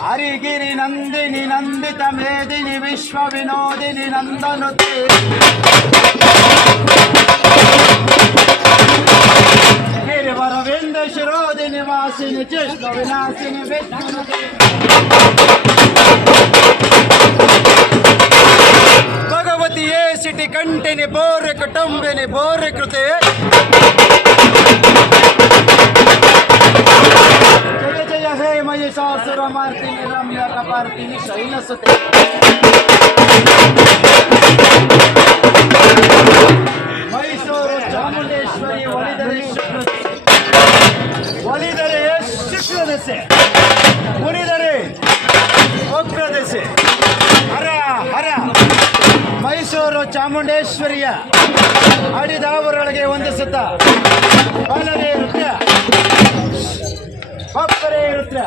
ಹರಿಗಿರಿ ನಂದಿನಿ ನಂದಿತ ಮೇದಿನಿ ವಿಶ್ವ ವಿನೋದಿನಿ ನಂದನುತೆ ಗಿರಿವರವಿಂದ ಶಿರೋದಿನಿ ವಾಸಿನಿ ಚಿಷ್ಟ ವಿನಾಶಿನಿ ವಿಷ್ಣುನುತೆ ಭಗವತಿಯೇ ಸಿಟಿ ಕಂಠಿನಿ ಬೋರೆ ಕುಟುಂಬಿನಿ ಬೋರೆ ಕೃತೆ ಜಯ ಜಯ ಹೇ ಮಹಿಷಾಸುರ ಮಾರ್ತಿನಿ ರಮ್ಯ ಕಪಾರ್ತಿನಿ ಶೈಲಸುತೆ ಮೈಸೂರು ಚಾಮುಂಡೇಶ್ವರಿ ಒಲಿದರೆ ಶುಕ್ರದಶೆ ಮುರಿದರೆ ವಕ್ರದಶೆ ಹರ ಹರ ಮೈಸೂರು ಚಾಮುಂಡೇಶ್ವರಿಯ ಅಡಿದಾವರೊಳಗೆ ವಂದಿಸುತ್ತ ಬಲವೇ ರುದ್ರ ಒಬ್ಬರೇ ರುದ್ರ